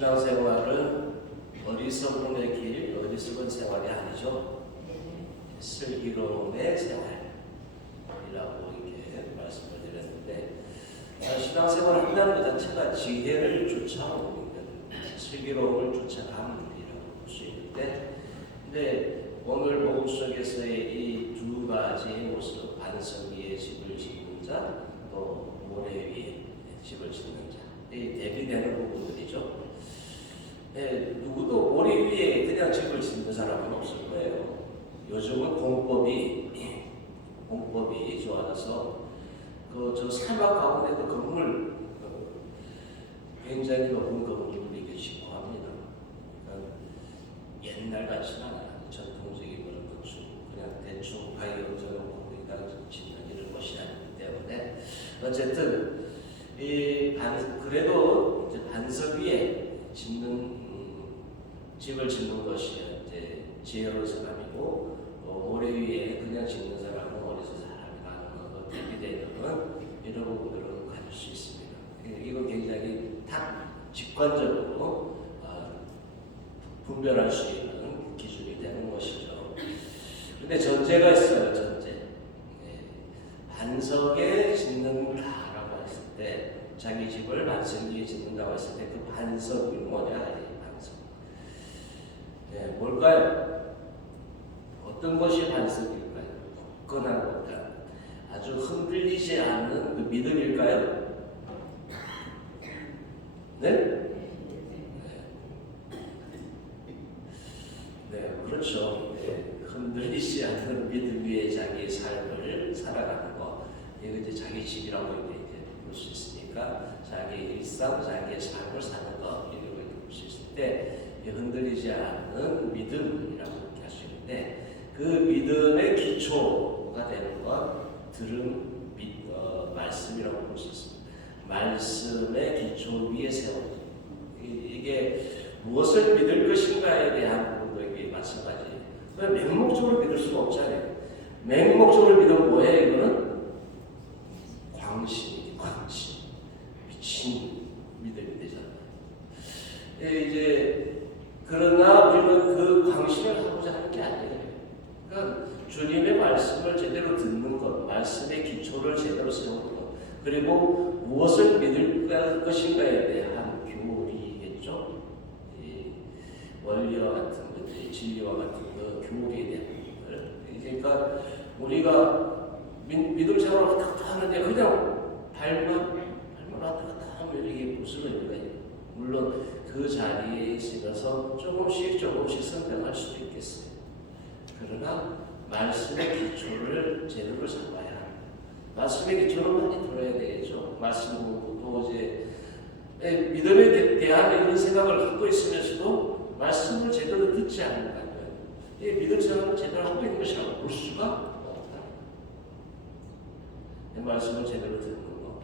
신앙생활은 어리석음의 길, 어리석은 생활이 아니죠. 슬기로움의 생활이라고 이렇게 말씀을 드렸는데, 신앙생활을 한다는 것 자체가 지혜를 쫓아오는 것, 슬기로움을 쫓아감이라고 볼 수 있는데, 근데 오늘 복음 속에서의 이 두 가지의 모습, 반석 위에 집을 짓는 자, 또 모래 위에 집을 짓는 자, 이 대비되는 부분들이죠. 누구도 모래 위에 그냥 집을 짓는 사람은 없을 거예요. 요즘은 공법이 좋아져서 저 사막 가운데도 건물 굉장히 높은 건물들이 계시고 합니다. 그러니까 옛날 같지는 않아요. 전통적인 그런 건축, 그냥 대충 바위 얹어놓고 거기다 짓는 이런 것이 아니기 때문에 어쨌든 그래도 이제 반석 위에 집을 짓는 것이 이제 지혜로운 사람이고, 모래 위에 그냥 짓는 사람은 어디서 사람이 가는 대비되는 이런 부분들을 가질 수 있습니다. 이건 굉장히 딱 직관적으로 분별할 수 있는 기준이 되는 것이죠. 근데 전제가 있어요. 전제. 반석에 짓는다라고 했을 때, 자기 집을 반석 위에 짓는다고 했을 때 그 반석이 뭐냐? 반석. 뭘까요? 어떤 것이 반석일까요? 굳건한 것과 아주 흔들리지 않는 그 믿음일까요? 네? 네, 그렇죠. 흔들리지 않는 믿음 위에 자기의 삶을 살아가는 것, 이거 이제 자기 집이라고 볼 수 있으니까 자기 일상, 자기의 삶을 사는 것, 이렇게 볼 수 있을 때 흔들리지 않는 믿음이라고 이렇게 할 수 있는데, 그 믿음의 기초가 되는 건 들은 말씀이라고 볼 수 있습니다. 말씀의 기초 위에 세워져. 이게 무엇을 믿을 것인가에 대한 부분도 이게 마찬가지예요. 맹목적으로 믿을 수가 없잖아요. 맹목적으로 믿으면 뭐예요? 이거는 광신이지, 광신. 미친 믿음이 되잖아요. 이제 그러나 우리는 그 광신을 하고자 하는 게 아니에요. 그러니까 주님의 말씀을 제대로 듣는 것, 말씀의 기초를 제대로 세우는 것, 그리고 무엇을 믿을 것인가에 대한 교리겠죠. 원리와 같은 것, 진리와 같은 것, 교리에 대한 것들. 그러니까 우리가 믿음 생활을 탁탁 하는데 그냥 발만 왔다 갔다 하면 이게 무슨 의미가 있나요? 물론 그 자리에 있으면서 조금씩 성장할 수도 있겠어요. 그러나 말씀의 기초를 제대로 잡아야 합니다. 말씀의 기초는 많이 들어야 되겠죠. 말씀도 이제 믿음에 대한 이런 생각을 갖고 있으면서도 말씀을 제대로 듣지 않는다면 믿음 생활을 제대로 하고 있는 것이라고 볼 수가 없다. 말씀을 제대로 듣는 거.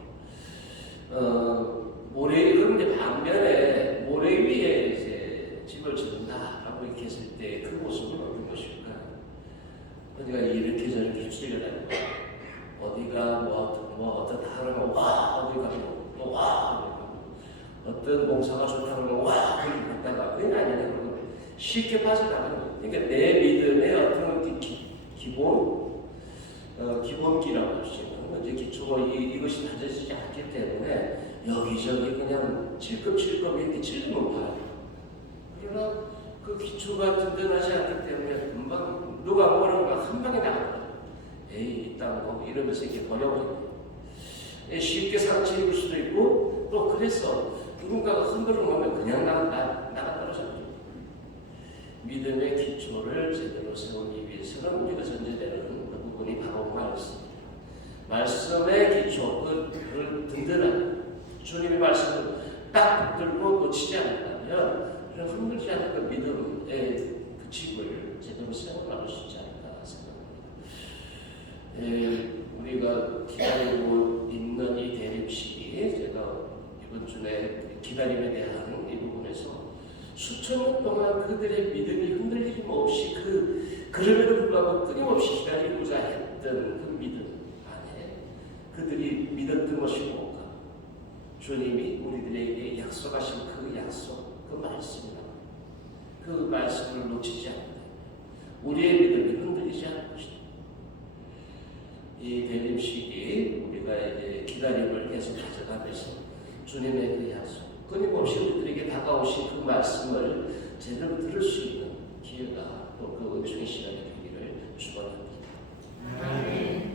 그런데 반면에 모래 위에 이제 집을 짓는다라고 이렇게 했을 때 그 모습은 어떤 것일까? 어디가 이렇게 저렇게 휘둘려 다니고, 어디가 어떻다 하면 와 어디 가고 또 와 어떤 봉사가 좋다 그러면 와 거기 갔다가 그게 아니라 쉽게 빠져나가는 거예요. 그러니까 내 믿음의 어떤 기본기라고 할 수 있는 이제 기초가 이것이 다져지지 않기 때문에 여기저기 그냥 찔끔찔끔 이렇게 찔리면 봐요. 그러나 그 기초가 든든하지 않기 때문에 금방 누가 뭐라고 한 방에 나가요. 에이 이딴 거 이러면서 이렇게 버려버려요. 쉽게 상처 입을 수도 있고, 또 그래서 누군가가 흔들어놓으면 그냥 나가 떨어져요. 믿음의 기초를 제대로 세우기 위해서는 우리가 전제되는 그 부분이 바로 말씀의 기초, 그 든든한 주님의 말씀을 딱 붙들고 놓치지 않는다면 흔들지 않는 그 믿음의 그 집을 제대로 세워나갈 수 있지 않을까 생각합니다. 우리가 기다리고 있는 이 대립식이, 제가 이번 주에 기다림에 대한 이 부분에서 수천 년 동안 그들의 믿음이 흔들리지 없이 그럼에도 불구하고 끊임없이 기다리고자 했던 그 믿음 안에 그들이 믿었던 것이 뭔가? 주님이 우리들에게 약속하신 그 약속, 그 말씀이다. 그 말씀을 놓치지 않는다. 우리의 믿음이 흔들리지 않는 것이다. 이 대림 시기 우리가 이제 기다림을 계속 가져가면서 주님의 그 약속, 끊임없이 우리들에게 다가오신 그 말씀을 제대로 들을 수 있는 기회가 또 그 은총의 시간이 되기를 축원합니다. 아멘.